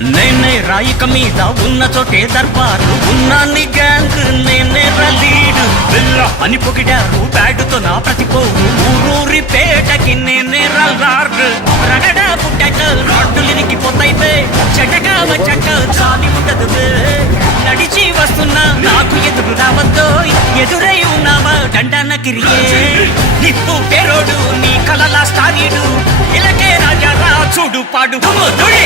నేనే రాయిక మీద ఉన్న చోటే దర్బారు ఉన్నాన్ని గ్యాంగ్ నేనే లీడు బిల్ల అని పొగిడారు బ్యాడుతో నా ప్రతిపోరు ఊరూరి పేటకి నేనే రల్లారు రగడ పుట్టక రాడ్డులినికి పోతాయితే చెటగా వచ్చాక చాలి ఉండదు నడిచి వస్తున్నా నాకు ఎదురు రావద్దో ఎదురై ఉన్నావా దండాన కిరియే నిప్పు పేరోడు నీ కలలా స్టారీడు ఇలకే రాజా రా చూడు పాడు దుడి